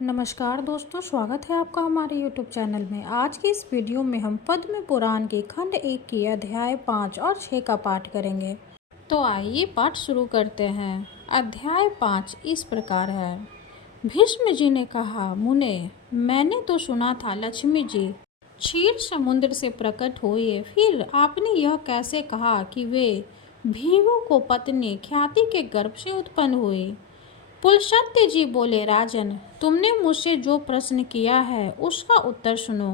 नमस्कार दोस्तों, स्वागत है आपका हमारे YouTube चैनल में। आज की इस वीडियो में हम पद्म पुराण के खंड 1 की अध्याय 5 और 6 का पाठ करेंगे। तो आइए पाठ शुरू करते हैं। अध्याय 5 इस प्रकार है। भीष्म जी ने कहा, मुने, मैंने तो सुना था लक्ष्मी जी क्षीर समुद्र से प्रकट हुए, फिर आपने यह कैसे कहा कि वे भीगु को पत्नी ख्याति के गर्भ से उत्पन्न हुई। पुलस्त्य जी बोले, राजन, तुमने मुझसे जो प्रश्न किया है उसका उत्तर सुनो।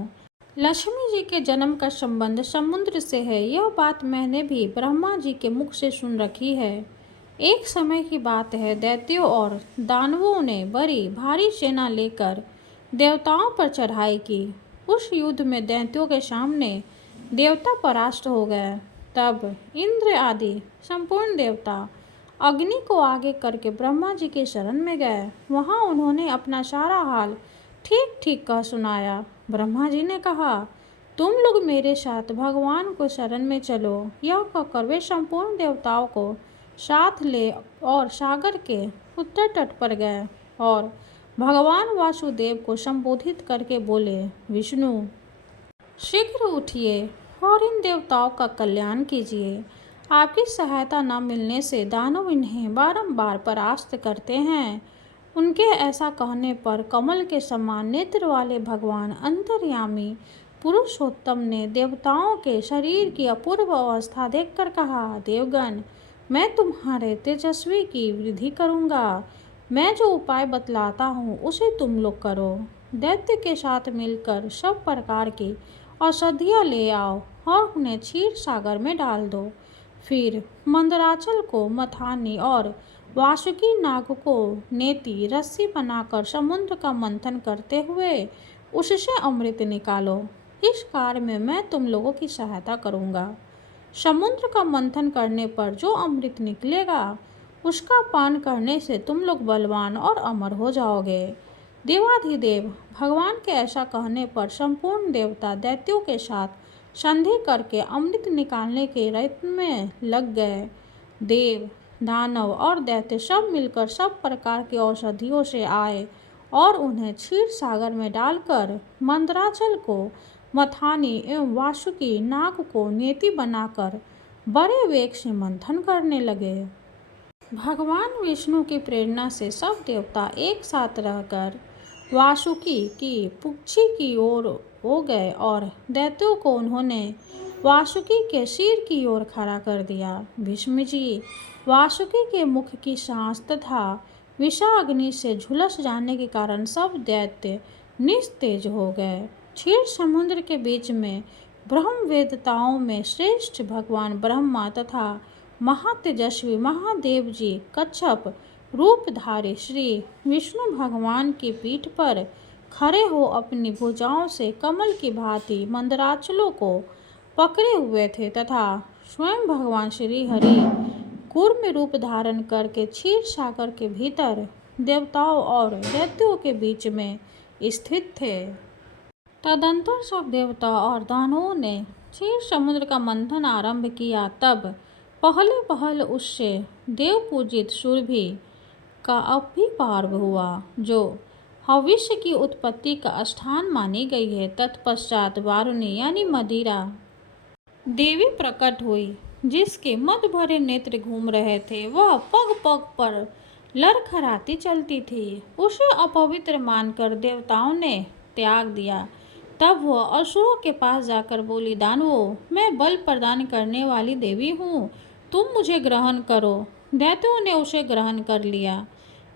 लक्ष्मी जी के जन्म का संबंध समुद्र से है, यह बात मैंने भी ब्रह्मा जी के मुख से सुन रखी है। एक समय की बात है, दैत्यों और दानवों ने बड़ी भारी सेना लेकर देवताओं पर चढ़ाई की। उस युद्ध में दैत्यों के सामने देवता परास्त हो गए। तब इंद्र आदि संपूर्ण देवता अग्नि को आगे करके ब्रह्मा जी के शरण में गए। वहां उन्होंने अपना सारा हाल ठीक ठीक कह सुनाया। ब्रह्मा जी ने कहा, तुम लोग मेरे साथ भगवान को शरण में चलो। यह कहकर वे संपूर्ण देवताओं को साथ ले और सागर के उत्तर तट पर गए और भगवान वासुदेव को संबोधित करके बोले, विष्णु, शीघ्र उठिए और इन देवताओं का कल्याण कीजिए। आपकी सहायता न मिलने से दानव इन्हें बारंबार परास्त करते हैं। उनके ऐसा कहने पर कमल के समान नेत्र वाले भगवान अंतर्यामी पुरुषोत्तम ने देवताओं के शरीर की अपूर्व अवस्था देखकर कहा, देवगण, मैं तुम्हारे तेजस्वी की वृद्धि करूँगा। मैं जो उपाय बतलाता हूँ उसे तुम लोग करो। दैत्य के साथ मिलकर सब प्रकार की औषधियाँ ले आओ और उन्हें क्षीर सागर में डाल दो। फिर मंदराचल को मथानी और वासुकी नाग को नेति रस्सी बनाकर समुद्र का मंथन करते हुए उससे अमृत निकालो। इस कार्य में मैं तुम लोगों की सहायता करूँगा। समुद्र का मंथन करने पर जो अमृत निकलेगा उसका पान करने से तुम लोग बलवान और अमर हो जाओगे। देवाधिदेव भगवान के ऐसा कहने पर संपूर्ण देवता दैत्यों के साथ संधि करके अमृत निकालने के प्रयत्न में लग गए। देव, दानव और दैत्य सब मिलकर सब प्रकार की औषधियों से आए और उन्हें क्षीर सागर में डालकर मंदराचल को मथानी एवं वासुकी नाग को नेति बनाकर बड़े वेग से मंथन करने लगे। भगवान विष्णु की प्रेरणा से सब देवता एक साथ रहकर वासुकी की पुच्छी की ओर हो गए और दैत्यों को उन्होंने वासुकी के सिर की ओर खड़ा कर दिया। भीष्म जी वासुकी के मुख की सांस तथा विषाग्नि से झुलस जाने के कारण सब दैत्य निस्तेज हो गए। क्षीर समुद्र के बीच में ब्रह्म वेदताओं में श्रेष्ठ भगवान ब्रह्मा तथा महातेजस्वी महादेव जी कच्छप रूपधारी श्री विष्णु भगवान की पीठ पर खड़े हो अपनी भुजाओं से कमल की भांति मंदराचलों को पकड़े हुए थे तथा स्वयं भगवान श्री हरि कूर्म रूप धारण करके क्षीर सागर के भीतर देवताओं और दैत्यों के बीच में स्थित थे। तदंतर सब देवता और दानवों ने क्षीर समुद्र का मंथन आरंभ किया। तब पहले उससे देव पूजित सुरभि का अभिपार्व हुआ, जो भविष्य की उत्पत्ति का स्थान मानी गई है। तत्पश्चात वारुणी यानी मदिरा देवी प्रकट हुई, जिसके मद भरे नेत्र घूम रहे थे। वह पग पग पर लड़खड़ाती चलती थी। उसे अपवित्र मानकर देवताओं ने त्याग दिया। तब वह असुरों के पास जाकर बोली, दानवों, मैं बल प्रदान करने वाली देवी हूँ, तुम मुझे ग्रहण करो। दैत्यों ने उसे ग्रहण कर लिया।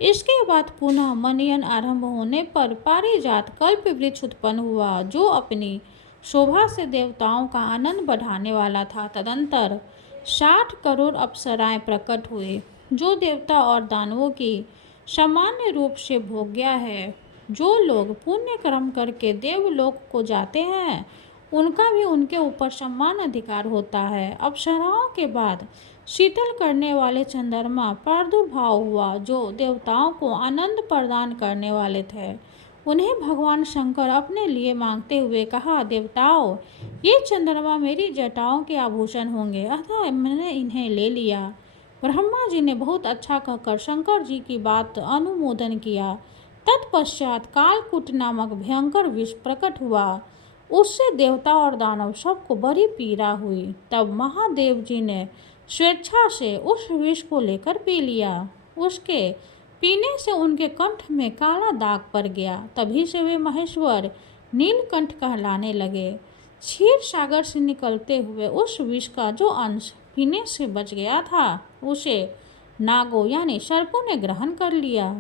इसके बाद पुनः मनयन आरंभ होने पर पारिजात कल्प वृक्ष उत्पन्न हुआ, जो अपनी शोभा से देवताओं का आनंद बढ़ाने वाला था। तदंतर 60 करोड़ अप्सराएं प्रकट हुए, जो देवता और दानवों की सामान्य रूप से भोग्या है। जो लोग पुण्य कर्म करके देवलोक को जाते हैं, उनका भी उनके ऊपर सम्मान अधिकार होता है। अप्सराओं के बाद शीतल करने वाले चंद्रमा प्रादुर्भाव हुआ, जो देवताओं को आनंद प्रदान करने वाले थे। उन्हें भगवान शंकर अपने लिए मांगते हुए कहा, देवताओं, ये चंद्रमा मेरी जटाओं के आभूषण होंगे, अतः मैंने इन्हें ले लिया। ब्रह्मा जी ने बहुत अच्छा कहकर शंकर जी की बात अनुमोदन किया। तत्पश्चात कालकूट नामक भयंकर विष प्रकट हुआ। उससे देवता और दानव सबको बड़ी पीड़ा हुई। तब महादेव जी ने स्वेच्छा से उस विष को लेकर पी लिया। उसके पीने से उनके कंठ में काला दाग पड़ गया। तभी से वे महेश्वर नीलकंठ कहलाने लगे। क्षीर सागर से निकलते हुए उस विष का जो अंश पीने से बच गया था, उसे नागों यानी सर्पों ने ग्रहण कर लिया।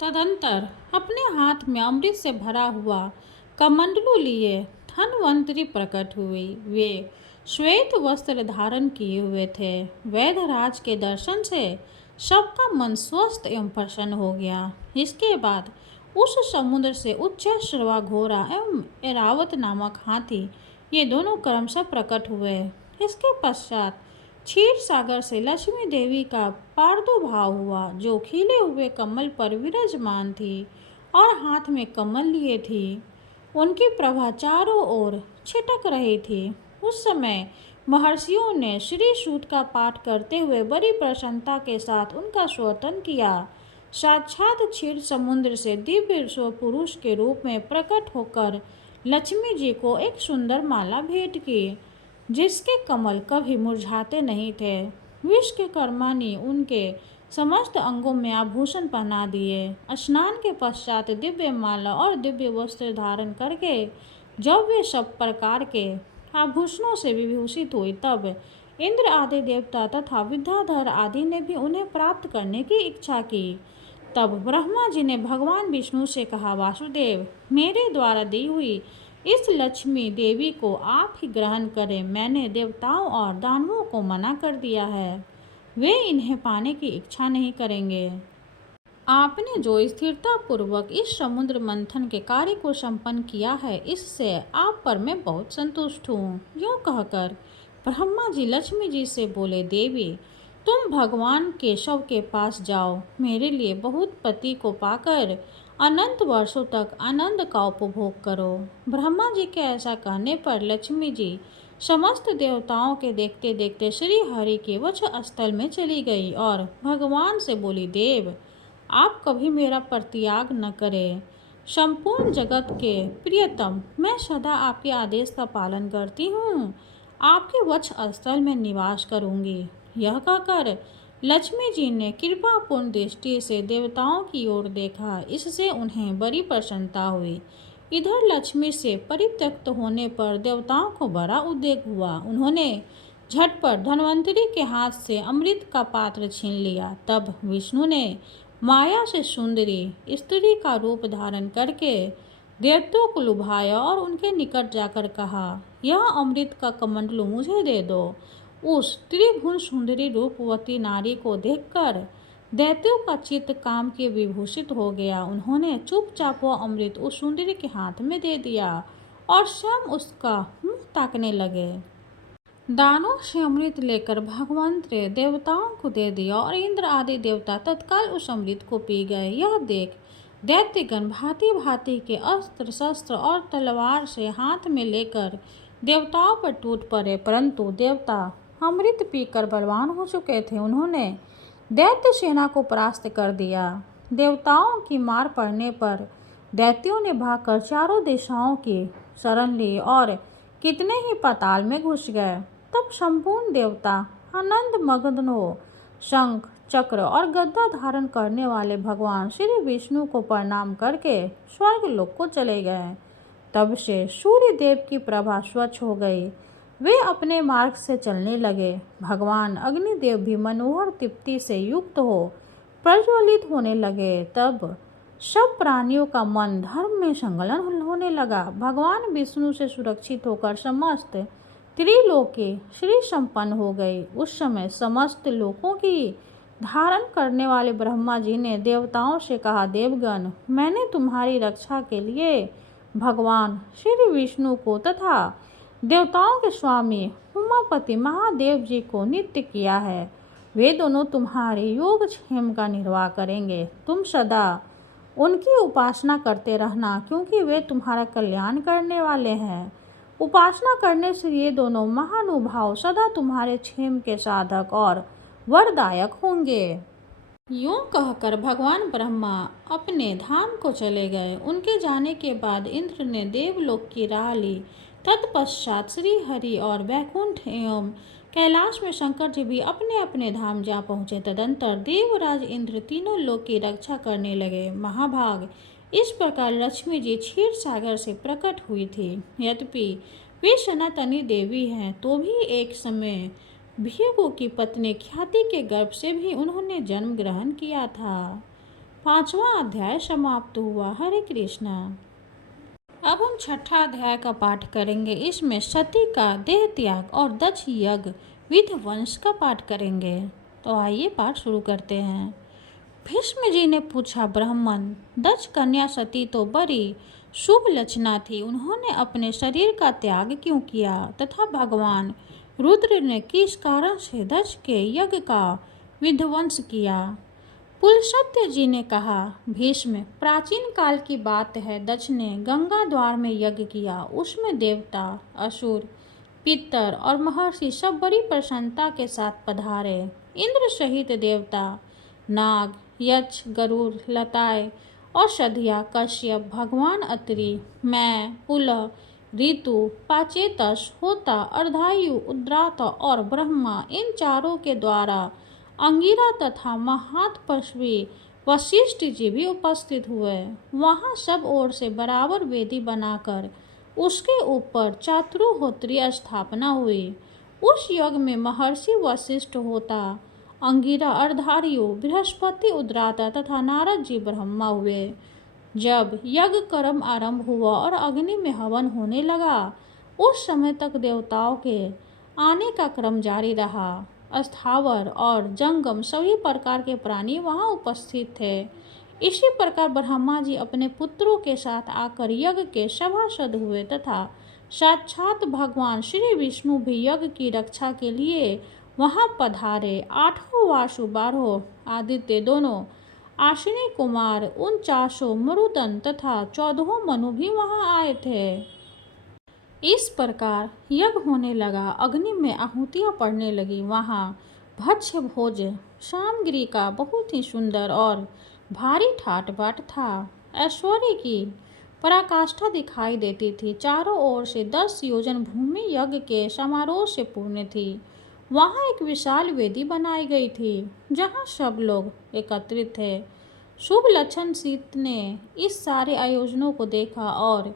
तदंतर अपने हाथ में अमृत से भरा हुआ कमंडलू लिए धन्वंतरी प्रकट हुई। वे श्वेत वस्त्र धारण किए हुए थे। वैधराज के दर्शन से सबका मन स्वस्थ एवं प्रसन्न हो गया। इसके बाद उस समुद्र से उच्चैश्रवा घोड़ा एवं ऐरावत नामक हाथी, ये दोनों क्रमशः प्रकट हुए। इसके पश्चात क्षीर सागर से लक्ष्मी देवी का प्रादुर्भाव हुआ, जो खिले हुए कमल पर विराजमान थी और हाथ में कमल लिए थी। उनकी प्रभा चारों ओर छिटक रही थी। उस समय महर्षियों ने श्री सूक्त का पाठ करते हुए बड़ी प्रसन्नता के साथ उनका स्तोत्र किया। साक्षात क्षीर समुद्र से दिव्य स्वपुरुष के रूप में प्रकट होकर लक्ष्मी जी को एक सुंदर माला भेंट की, जिसके कमल कभी मुरझाते नहीं थे। विष के कर्मा ने उनके समस्त अंगों में आभूषण पहना दिए। स्नान के पश्चात दिव्य माला और दिव्य वस्त्र धारण करके जब वे सब प्रकार के आभूषणों से विभूषित हुई, तब इंद्र आदि देवता तथा विद्याधर आदि ने भी उन्हें प्राप्त करने की इच्छा की। तब ब्रह्मा जी ने भगवान विष्णु से कहा, वासुदेव, मेरे द्वारा दी हुई इस लक्ष्मी देवी को आप ही ग्रहण करें। मैंने देवताओं और दानवों को मना कर दिया है, वे इन्हें पाने की इच्छा नहीं करेंगे। आपने जो स्थिरता पूर्वक इस समुद्र मंथन के कार्य को संपन्न किया है, इससे आप पर मैं बहुत संतुष्ट हूँ। यूँ कहकर ब्रह्मा जी लक्ष्मी जी से बोले, देवी, तुम भगवान केशव के पास जाओ। मेरे लिए बहुत पति को पाकर अनंत वर्षों तक आनंद का उपभोग करो। ब्रह्मा जी के ऐसा कहने पर लक्ष्मी जी समस्त देवताओं के देखते देखते श्री हरि के वक्षस्थल में चली गई और भगवान से बोली, देव, आप कभी मेरा परित्याग न करें। संपूर्ण जगत के प्रियतम, मैं सदा आपके आदेश का पालन करती हूँ। आपके वक्षस्थल में निवास करूँगी। यह कहकर लक्ष्मी जी ने कृपापूर्ण दृष्टि से देवताओं की ओर देखा। इससे उन्हें बड़ी प्रसन्नता हुई। इधर लक्ष्मी से परित्यक्त होने पर देवताओं को बड़ा उद्वेग हुआ। उन्होंने झटपट धन्वंतरी के हाथ से अमृत का पात्र छीन लिया। तब विष्णु ने माया से सुंदरी स्त्री का रूप धारण करके देवताओं को लुभाया और उनके निकट जाकर कहा, यह अमृत का कमंडलू मुझे दे दो। उस त्रिभुवन सुंदरी रूपवती नारी को देखकर दैत्यों का चित्त काम के विभूषित हो गया। उन्होंने चुपचाप वह अमृत उस सुंदरी के हाथ में दे दिया और स्वयं उसका मुंह ताकने लगे। दानों से अमृत लेकर भगवंत ने देवताओं को दे दिया और इंद्र आदि देवता तत्काल उस अमृत को पी गए। यह देख दैत्यगण भांति भांति के अस्त्र शस्त्र और तलवार से हाथ में लेकर देवताओं पर टूट पड़े, परंतु देवता अमृत पीकर बलवान हो चुके थे। उन्होंने दैत्य सेना को परास्त कर दिया। देवताओं की मार पड़ने पर दैत्यों ने भागकर चारों दिशाओं की शरण ली और कितने ही पाताल में घुस गए। तब संपूर्ण देवता आनंद मग्न हो शंख, चक्र और गदा धारण करने वाले भगवान श्री विष्णु को प्रणाम करके स्वर्ग लोक को चले गए। तब से सूर्य देव की प्रभा स्वच्छ हो गई। वे अपने मार्ग से चलने लगे। भगवान अग्निदेव भी मनोहर तृप्ति से युक्त हो प्रज्वलित होने लगे। तब सब प्राणियों का मन धर्म में संलग्न होने लगा। भगवान विष्णु से सुरक्षित होकर समस्त त्रिलोके श्री संपन्न हो गई। उस समय समस्त लोकों की धारण करने वाले ब्रह्मा जी ने देवताओं से कहा, देवगण, मैंने तुम्हारी रक्षा के लिए भगवान श्री विष्णु को तथा देवताओं के स्वामी उमापति महादेव जी को नित्य किया है। वे दोनों तुम्हारे योगक्षेम का निर्वाह करेंगे। तुम सदा उनकी उपासना करते रहना, क्योंकि वे तुम्हारा कल्याण करने वाले हैं। उपासना करने से ये दोनों महानुभाव सदा तुम्हारे क्षेम के साधक और वरदायक होंगे। यूं कहकर भगवान ब्रह्मा अपने धाम को चले गए। उनके जाने के बाद इंद्र ने देवलोक की राह ली। तत्पश्चात श्री हरि और वैकुंठ एवं कैलाश में शंकर जी भी अपने अपने धाम जा पहुँचे। तदंतर देवराज इंद्र तीनों लोक की रक्षा करने लगे। महाभाग इस प्रकार लक्ष्मी जी क्षीर सागर से प्रकट हुई थी। यद्यपि वे सनातनी देवी हैं तो भी एक समय भृगु की पत्नी ख्याति के गर्भ से भी उन्होंने जन्म ग्रहण किया था। 5वां अध्याय समाप्त हुआ। हरे कृष्णा। अब हम 6ठा अध्याय का पाठ करेंगे। इसमें सती का देह त्याग और दक्ष यज्ञ विध्वंस का पाठ करेंगे। तो आइए पाठ शुरू करते हैं। भीष्म जी ने पूछा, ब्राह्मण, दक्ष कन्या सती तो बड़ी शुभ लक्षणा थी, उन्होंने अपने शरीर का त्याग क्यों किया तथा भगवान रुद्र ने किस कारण से दक्ष के यज्ञ का विध्वंस किया। पुलस्त्य जी ने कहा, भीष्म, प्राचीन काल की बात है। दक्ष ने गंगा द्वार में यज्ञ किया। उसमें देवता, असुर, पितर और महर्षि सब बड़ी प्रसन्नता के साथ पधारे। इंद्र सहित देवता, नाग, यक्ष, गरुड़, लताएं, औषधिया, कश्यप, भगवान अत्रि, मैं, पुलह, ऋतु, पाचेतस, होता, अर्धायु, उद्रात और ब्रह्मा, इन चारों के द्वारा अंगिरा तथा महातपस्वी वशिष्ठ जी भी उपस्थित हुए। वहां सब ओर से बराबर वेदी बनाकर उसके ऊपर चातुर्होत्रीय स्थापना हुई। उस यज्ञ में महर्षि वशिष्ठ, होता, अंगिरा, अर्धायु, बृहस्पति, उद्राता तथा नारद जी ब्रह्मा हुए। जब यज्ञ कर्म आरंभ हुआ और अग्नि में हवन होने लगा, उस समय तक देवताओं के आने का क्रम जारी रहा। स्थावर और जंगम सभी प्रकार के प्राणी वहां उपस्थित थे। इसी प्रकार ब्रह्मा जी अपने पुत्रों के साथ आकर यज्ञ के सभासद हुए तथा साक्षात भगवान श्री विष्णु भी यज्ञ की रक्षा के लिए वहां पधारे। 8 वासु, 12 आदित्य, दोनों अश्विनी कुमार, 49 मरुदन तथा 14 मनु भी वहां आए थे। इस प्रकार यज्ञ होने लगा। अग्नि में आहुतियां पड़ने लगी। वहां भक्ष्य भोज सामग्री का बहुत ही सुंदर और भारी ठाट बाट था। ऐश्वर्य की पराकाष्ठा दिखाई देती थी। चारों ओर से 10 योजन भूमि यज्ञ के समारोह से पूर्ण थी। वहां एक विशाल वेदी बनाई गई थी जहां सब लोग एकत्रित थे। शुभ लक्षण सीत ने इस सारे आयोजनों को देखा और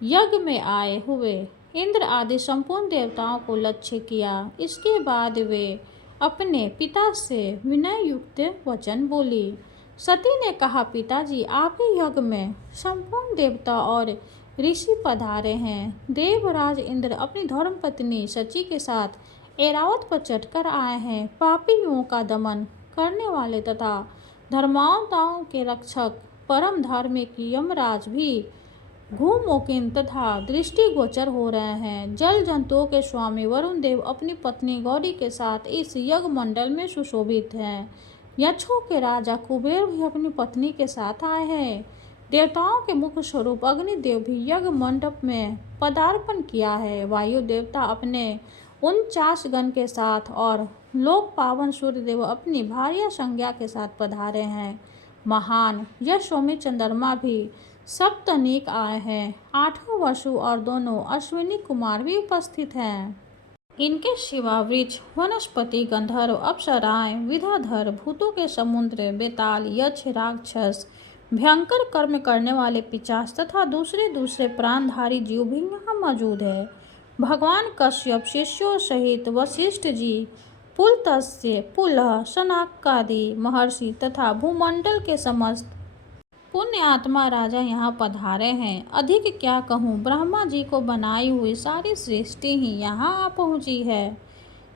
यज्ञ में आए हुए इंद्र आदि संपूर्ण देवताओं को लक्ष्य किया। इसके बाद वे अपने पिता से विनय युक्त वचन बोली। सती ने कहा, पिताजी, आप ही यज्ञ में संपूर्ण देवता और ऋषि पधारे हैं। देवराज इंद्र अपनी धर्मपत्नी सची के साथ ऐरावत पर चढ़कर आए हैं। पापियों का दमन करने वाले तथा धर्मावताओं के रक्षक परम धार्मिक यमराज भी घूमोकिन तथा दृष्टिगोचर हो रहे हैं। जल जंतुओं के स्वामी वरुण देव अपनी पत्नी गौरी के साथ इस यज्ञ मंडल में सुशोभित हैं। यक्षों के राजा कुबेर भी अपनी पत्नी के साथ आए हैं। देवताओं के मुख्य स्वरूप अग्निदेव भी यज्ञ मंडप में पदार्पण किया है। वायु देवता अपने 49 गण के साथ और लोक पावन सूर्यदेव अपनी भार्या संज्ञा के साथ पधारे हैं। महान यशोमी चंद्रमा भी सप्तनीक आए हैं। 8 वसु और दोनों अश्विनी कुमार भी उपस्थित हैं। इनके सिवा वृक्ष, वनस्पति, गंधर्व, अप्सराएं, विद्याधर, भूतों के समुद्र, बेताल, यक्ष, राक्षस, भयंकर कर्म करने वाले पिशाच तथा दूसरे प्राणधारी जीव भी यहाँ मौजूद है। भगवान कश्यप शिष्यों सहित वशिष्ठ जी, पुलत्स्य, पुलह, सनकादि महर्षि तथा भूमंडल के समस्त पुण्य आत्मा राजा यहाँ पधारे हैं। अधिक क्या कहूँ, ब्रह्मा जी को बनाई हुई सारी सृष्टि ही यहाँ आ पहुँची है।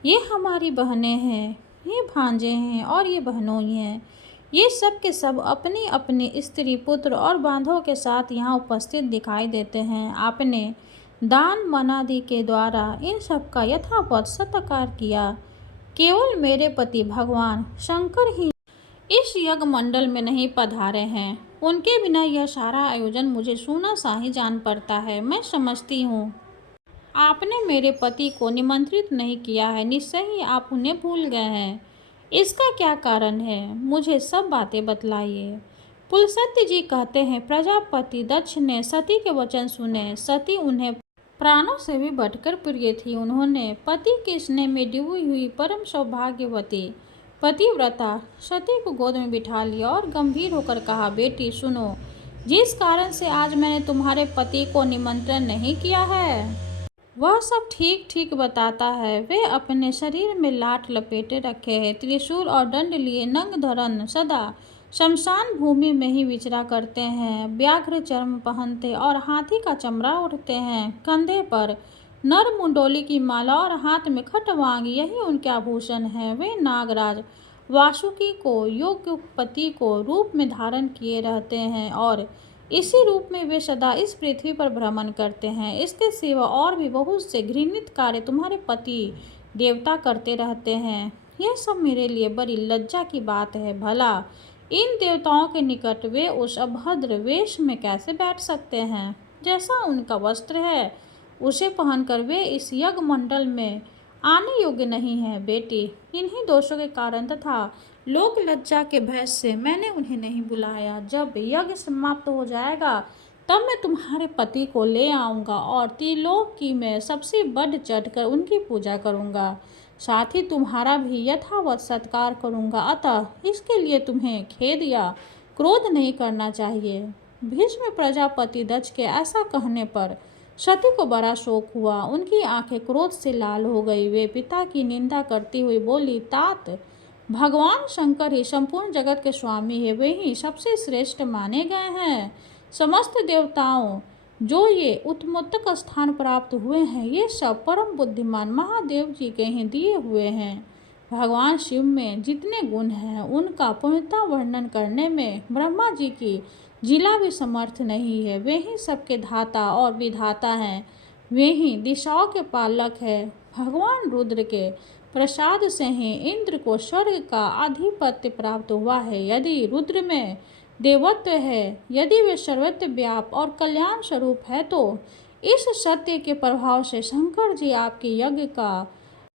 ये हमारी बहनें हैं, ये भांजे हैं और ये बहनोई हैं। ये सब के सब अपनी अपनी स्त्री, पुत्र और बांधों के साथ यहाँ उपस्थित दिखाई देते हैं। आपने दान मनादि के द्वारा इन सब का यथावत सत्कार किया। केवल मेरे पति भगवान शंकर ही इस यज्ञ मंडल में नहीं पधारे हैं। उनके बिना यह सारा आयोजन मुझे सूना सा ही जान पड़ता है। मैं समझती हूँ आपने मेरे पति को निमंत्रित नहीं किया है। निश्चय ही आप उन्हें भूल गए हैं। इसका क्या कारण है? मुझे सब बातें बतलाइए। पुलस्त्य जी कहते हैं, प्रजापति दक्ष ने सती के वचन सुने। सती उन्हें प्राणों से भी बढ़कर प्रिय थी। उन्होंने पति के स्नेह में डूबी हुई परम सौभाग्यवती पतिव्रता सती को गोद में बिठा लिया और गंभीर होकर कहा, बेटी सुनो, जिस कारण से आज मैंने तुम्हारे पति को निमंत्रण नहीं किया है वह सब ठीक ठीक बताता है। वे अपने शरीर में लाठ लपेटे रखे हैं, त्रिशूल और दंड लिए नंग धरन सदा शमशान भूमि में ही विचरा करते हैं। व्याघ्र चर्म पहनते और हाथी का चमड़ा ओढ़ते हैं। कंधे पर नर मुंडोली की माला और हाथ में खटवांग, यही उनके आभूषण है। वे नागराज वासुकी को योग्य पति को रूप में धारण किए रहते हैं और इसी रूप में वे सदा इस पृथ्वी पर भ्रमण करते हैं। इसके सिवा और भी बहुत से घृणित कार्य तुम्हारे पति देवता करते रहते हैं। यह सब मेरे लिए बड़ी लज्जा की बात है। भला इन देवताओं के निकट वे उस अभद्र वेश में कैसे बैठ सकते हैं? जैसा उनका वस्त्र है उसे पहनकर वे इस यज्ञ मंडल में आने योग्य नहीं है। बेटी, इन्हीं दोषों के कारण तथा लोक लज्जा के भय से मैंने उन्हें नहीं बुलाया। जब यज्ञ समाप्त हो जाएगा तब मैं तुम्हारे पति को ले आऊँगा और त्रिलोक की मैं सबसे बढ़ चढ़कर उनकी पूजा करूँगा। साथ ही तुम्हारा भी यथावत सत्कार करूँगा। अतः इसके लिए तुम्हें खेद या क्रोध नहीं करना चाहिए। भीष्म प्रजापति दक्ष के ऐसा कहने पर सती को बड़ा शोक हुआ। उनकी आंखें क्रोध से लाल हो गई। वे पिता की निंदा करती हुई बोली, तात, भगवान शंकर ही संपूर्ण जगत के स्वामी है। वे ही सबसे श्रेष्ठ माने गए हैं। समस्त देवताओं जो ये उत्मोत्तक स्थान प्राप्त हुए हैं, ये सब परम बुद्धिमान महादेव जी के ही दिए हुए हैं। भगवान शिव में जितने गुण हैं उनका पूर्णतः वर्णन करने में ब्रह्मा जी की जिला भी समर्थ नहीं है। वे ही सबके धाता और विधाता हैं। वे ही दिशाओं के पालक हैं। भगवान रुद्र के प्रसाद से ही इंद्र को स्वर्ग का आधिपत्य प्राप्त हुआ है। यदि रुद्र में देवत्व है, यदि वे सर्वत्र व्याप और कल्याण स्वरूप है, तो इस सत्य के प्रभाव से शंकर जी आपके यज्ञ का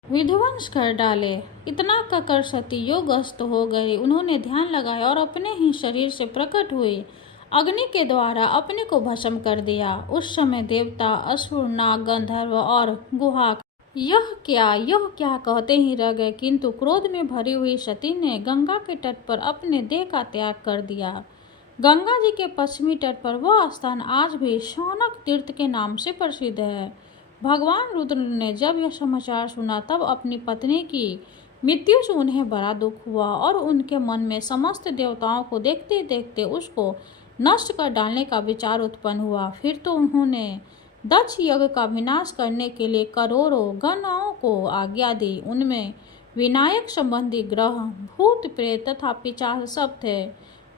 विध्वंस कर डाले। इतना कहकर सती योगस्थ हो गए। उन्होंने ध्यान लगाया और अपने ही शरीर से प्रकट हुए अग्नि के द्वारा अपने को भस्म कर दिया। उस समय देवता, असुर, नाग, गंधर्व और गुहाक यह क्या कहते ही रह गए। किंतु क्रोध में भरी हुई सती ने गंगा के तट पर अपने देह का त्याग कर दिया। गंगा जी के पश्चिमी तट पर वह स्थान आज भी शौनक तीर्थ के नाम से प्रसिद्ध है। भगवान रुद्र ने जब यह समाचार सुना तब अपनी पत्नी की मृत्यु से उन्हें बड़ा दुख हुआ और उनके मन में समस्त देवताओं को देखते देखते उसको नष्ट कर डालने का विचार उत्पन्न हुआ। फिर तो उन्होंने दक्ष यज्ञ का विनाश करने के लिए करोड़ों गणों को आज्ञा दी। उनमें विनायक संबंधी ग्रह, भूत, प्रेत तथा पिशाच सब थे।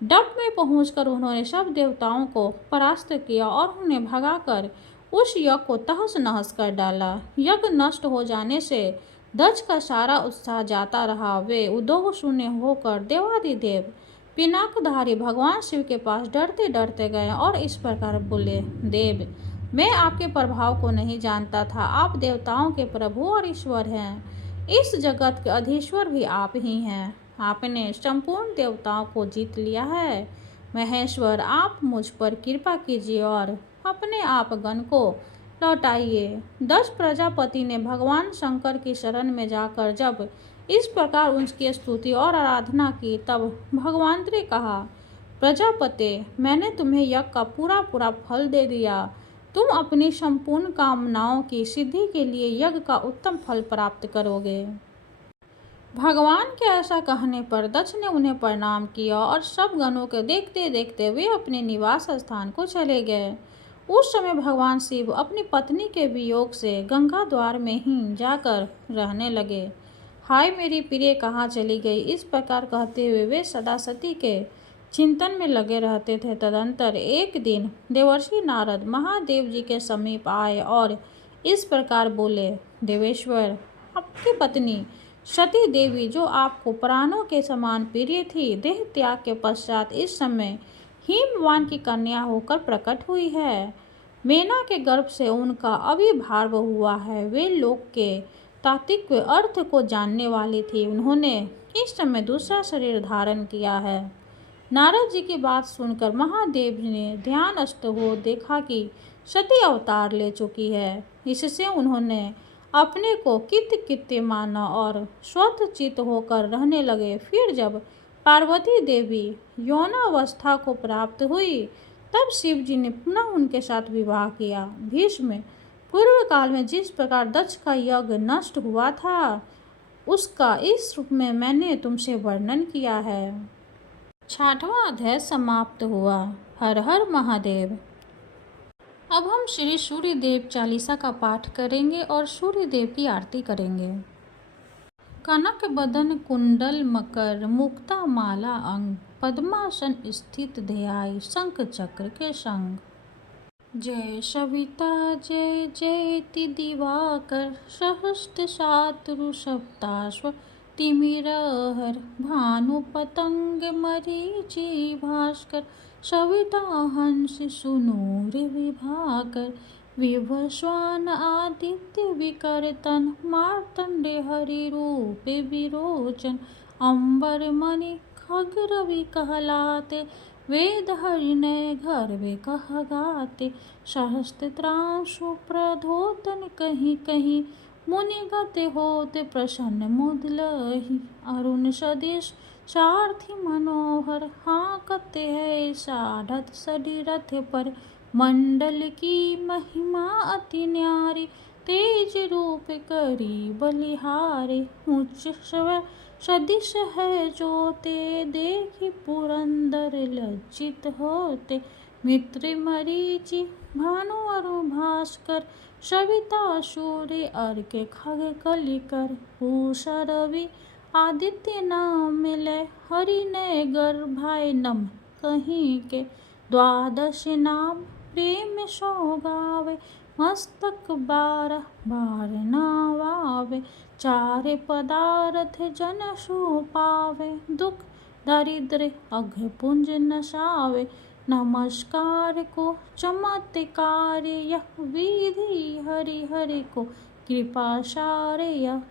डप में पहुंचकर उन्होंने सब देवताओं को परास्त किया और उन्हें भगाकर उस यज्ञ को तहस नहस कर डाला। यज्ञ नष्ट हो जाने से दक्ष का सारा उत्साह जाता रहा। वे उद्योग शून्य होकर देवादिदेव पिनाकधारी भगवान शिव के पास डरते डरते गए और इस प्रकार बोले, देव, मैं आपके प्रभाव को नहीं जानता था। आप देवताओं के प्रभु और ईश्वर हैं। इस जगत के अधीश्वर भी आप ही हैं। आपने संपूर्ण देवताओं को जीत लिया है। महेश्वर, आप मुझ पर कृपा कीजिए और अपने आप गण को लौटाइए। दक्ष प्रजापति ने भगवान शंकर की शरण में जाकर जब इस प्रकार उनकी स्तुति और आराधना की तब भगवान ने कहा, प्रजापते, मैंने तुम्हें यज्ञ का पूरा फल दे दिया। तुम अपनी संपूर्ण कामनाओं की सिद्धि के लिए यज्ञ का उत्तम फल प्राप्त करोगे। भगवान के ऐसा कहने पर दक्ष ने उन्हें प्रणाम किया और सब गणों के देखते देखते वे अपने निवास स्थान को चले गए। उस समय भगवान शिव अपनी पत्नी के वियोग से गंगा द्वार में ही जाकर रहने लगे। हाय मेरी प्रिय कहाँ चली गई, इस प्रकार कहते हुए वे सदा सती के चिंतन में लगे रहते थे। तदंतर एक दिन देवर्षि नारद महादेव जी के समीप आए और इस प्रकार बोले, देवेश्वर, आपकी पत्नी सती देवी जो आपको प्राणों के समान प्रिय थी, देह त्याग के पश्चात इस समय हिमवान की कन्या होकर प्रकट हुई है। मेना के गर्भ से उनका अविर्भाव हुआ है। वे लोक के तात्विक अर्थ को जानने वाली थी। उन्होंने इस समय दूसरा शरीर धारण किया है। नारद जी की बात सुनकर महादेव ने ध्यानस्थ हो देखा कि सती अवतार ले चुकी है। इससे उन्होंने अपने को कृत्य माना और स्वतचित होकर रहने लगे। फिर जब पार्वती देवी यौनावस्था को प्राप्त हुई तब शिव जी ने पुनः उनके साथ विवाह किया। भीष्म, पूर्व काल में जिस प्रकार दक्ष का यज्ञ नष्ट हुआ था उसका इस रूप में मैंने तुमसे वर्णन किया है। 6वां अध्याय समाप्त हुआ। हर हर महादेव। अब हम श्री सूर्य देव चालीसा का पाठ करेंगे और सूर्य देव की आरती करेंगे। कनक बदन कुंडल मकर मुक्ता माला अंग पद्मासन स्थित ध्याय शंख चक्र के संग। जय सविता जय जयति दिवाकर सहस्त्र शात्रु सप्ताश्व तिमिरहर भानु पतंग मरीचि भास्कर सविता हंस सुनूर विभाकर विवस्वान आदित्य विकर्तन मार्तंडे हरि रूप विरोचन अंबर मणि खग रवि कहलाते वेद हरिणय गर्वे कह गाते सहस्त्रांशु प्रधोतन कहीं कहीं मुनिगत होते प्रसन्न मुदलहि अरुण सदृश सारथी मनोहर हाँकते है साढ़त सडी रथ पर मंडल की महिमा अति न्यारी तेज रूप करी बलिहारे उच्च स्वर सदिश है जोते देखी पुरंदर लज्जित होते मित्र मरीचि भानु अरु भास्कर सविता सूर्य अर्के खग कलिकर पूषा रवि आदित्य नाम मिले हरि ने गर्भाय नम कहीं के द्वादश नाम प्रेम सो गावे मस्तक 12 बार नावावे चारे पदार्थ जन सो पावे दुख दरिद्र अघ पुंज नसावे नमस्कार को चमत्कार यह विधि हरि हरि को कृपा सारे यह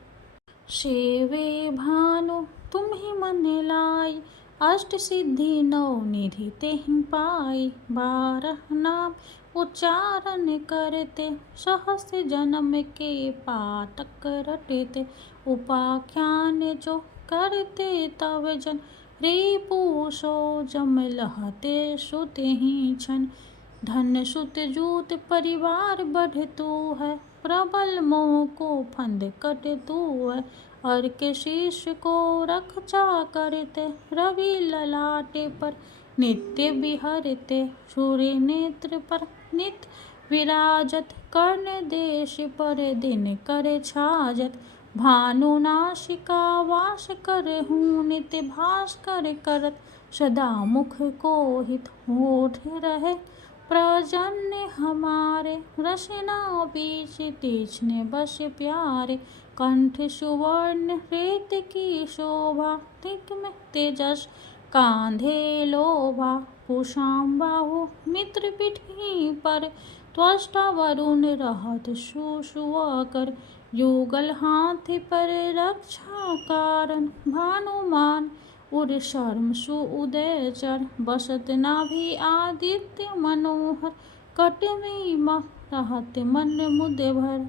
सेवे भानु तुम ही मन लाई अष्ट सिद्धि 9 निधि तेहि पाई 12 नाम उच्चारण करते सहस्र जन्म के पातक रटते उपाख्यान जो करते तव जन रिपुसो जम लहते सुत ही छन धन सुत जूत परिवार बढ़तु है प्रबल मोह को फंद कटतु है और के शिष्य को रक्षा करते रवि ललाटे पर नित्य विहरते सूर्य नेत्र पर नित विराजत कर्ण देश पर दिन करे छाजत भानु नासिका वास कर हूँ नित्य भास्कर करत सदा मुख को हित होठ रहे प्रजन्य हमारे रसना बीच तीक्ष्ण बस प्यारे कंठ सुवर्ण रेत की शोभा तिक में तेजस कांधे लोभा पुषाम बाहु मित्र पिठी पर त्वष्टा वरुण रहत सुसुवकर युगल हाथ पर रक्षा कारण भानुमान उर शर्म सु उदय चर बसत नाभि आदित्य मनोहर कटमी मह रहत मन मुद भर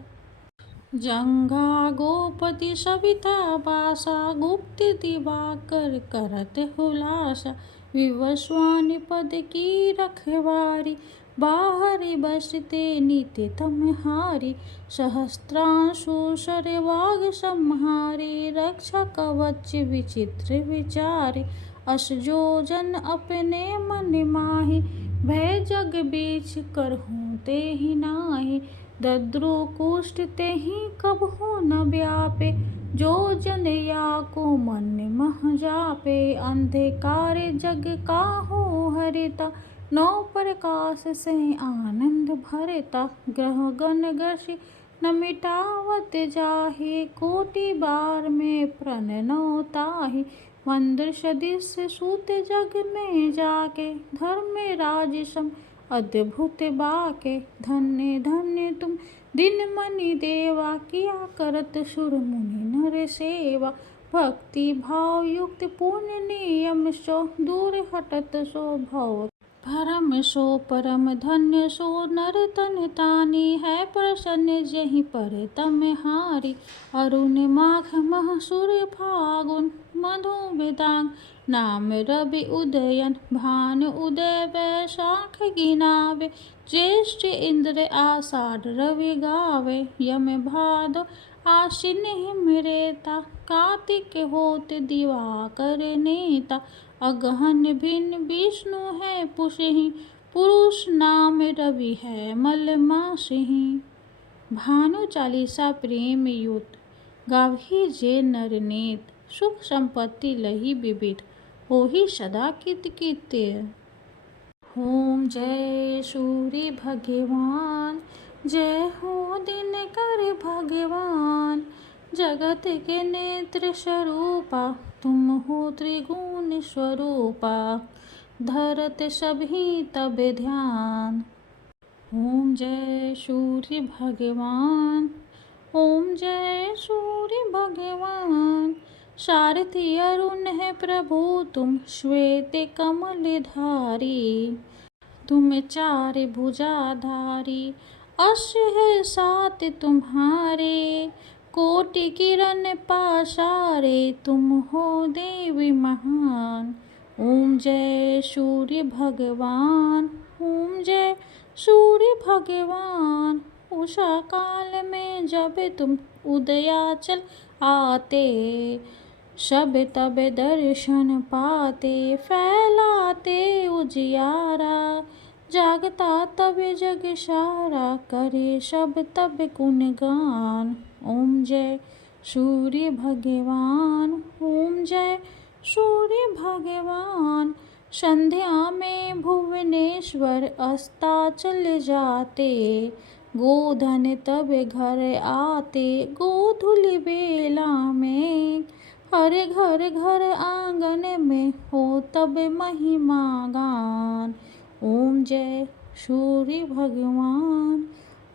जंघा गोपति सविता बासा गुप्त दिवाकर करत हुलासा विवस्वान पद की रखवारी बाहर बसते नित्य तमहारी सहस्त्रांशु सर वाग संहारी रक्षा कवच विचित्र विचारी अस जो जन अपने मन माही भय जग बीच करहूँ ते ही नाही दद्रु कुष्ठ ते ही कबहू न व्यापे जो जन या को मन मह जापे अंधकार जग काहू हरिता 9 प्रकाश से आनंद भरता ग्रह गण ग्रसी न मिटावत जाहि कोटि बार में प्रण न ताहि मंदिर सदृश सूत जग में जाके धर्म राज सम अद्भुत बाके धन्य धन्य तुम दिन मनि देवा किया करत सुर मुनि नर सेवा भक्ति भाव युक्त पुण्य नियम सो दूर हटत सो भव। परम सो परम धन्य सो नर तन तानी है प्रसन्न जहि पर तम हारी। अरुण माघ मह सुर फागुन मधु वेदांग नाम रवि उदयन भान उदय वैशाख गिनावे। ज्येष्ठ इंद्र आषाढ़ रवि गावे यम भादो आश्विन हिमरेता। कार्तिक होत दिवाकर नेता अगहन भिन्न विष्णु है पुषहि। पुरुष नाम रवि है मल मासहि। भानु चालीसा प्रेम युत गावही जे नर नेत। सुख संपत्ति लही विविध होही सदा कित कीत्य। ओम जय सूर्य भगवान जय हो दिनकर भगवान। जगत के नेत्र स्वरूपा तुम हो त्रिगुण स्वरूपा। धरत सभी तब ध्यान। ओम जय सूर्य भगवान ओम जय सूर्य भगवान। सारथी अरुण है प्रभु तुम श्वेत कमल धारी। तुम चार भुजाधारी अश्व है सात तुम्हारे। कोटि किरण पासारे तुम हो देवी महान। ओम जय सूर्य भगवान ओम जय सूर्य भगवान। उषा काल में जब तुम उदयाचल आते। सब तब दर्शन पाते फैलाते उजियारा। जागता तब जग सारा करे सब तब गुणगान। ओम जय सूर्य भगवान ओम जय सूर्य भगवान। संध्या में भुवनेश्वर अस्ताचल जाते। गोधन तब घर आते गोधुली बेला में। हर घर घर आंगन में हो तब महिमा गान। ओम जय सूर्य भगवान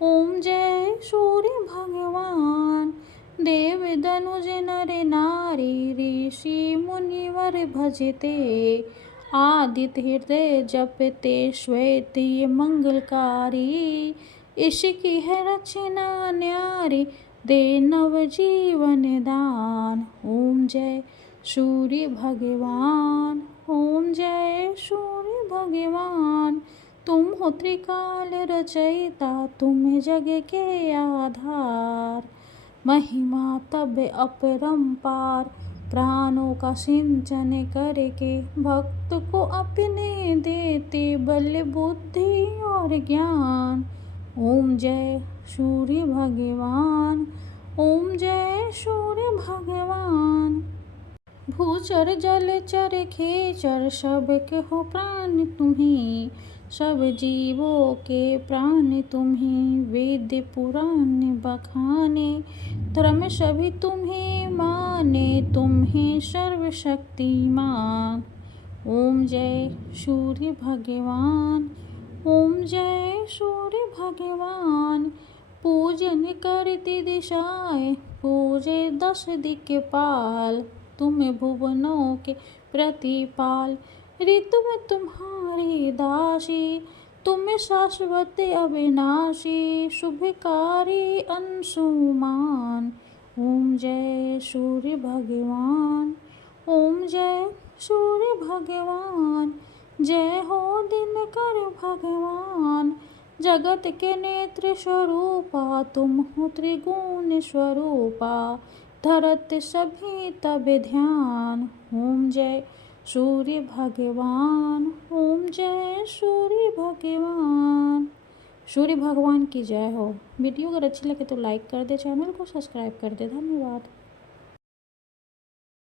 ओम जय सूर्य भगवान। देव धनुज नर नारी ऋषि मुनिवर भजते। आदित्य हृदय जपते श्वेत मंगलकारी। इसकी है रचना न्यारी दे नव जीवन दान। ओम जय सूर्य भगवान ओम जय सूर्य भगवान। तुम हो त्रिकाल रचयिता तुम जग के आधार। महिमा तब अपरंपार प्राणों का सिंचन करके। भक्त को अपने देते बल बुद्धि और ज्ञान। ओम जय सूर्य भगवान ओम जय सूर्य भगवान। भूचर जलचर खेचर सबके हो प्राण तुम्ही। सब जीवों के प्राण तुम्ही वेद पुराण बखाने। धर्म सभी तुम्हें माने तुम्हें सर्वशक्तिमान। ओम जय सूर्य भगवान ओम जय सूर्य भगवान। पूजन करती दिशाएं पूजे 10 दिक्पाल। तुम भुवनों के प्रतिपाल ऋतु में तुम्हारी दासी। तुम शाश्वत अविनाशी शुभकारी अंशुमान। ओम जय सूर्य भगवान ओम जय सूर्य भगवान। जय हो दिनकर भगवान। जगत के नेत्र स्वरूपा तुम हो त्रिगुण स्वरूपा। धरत सभी तब ध्यान। ओम जय सूर्य भगवान ओम जय सूर्य भगवान। सूर्य भगवान की जय हो। वीडियो अगर अच्छी लगे तो लाइक कर दे चैनल को सब्सक्राइब कर दे। धन्यवाद।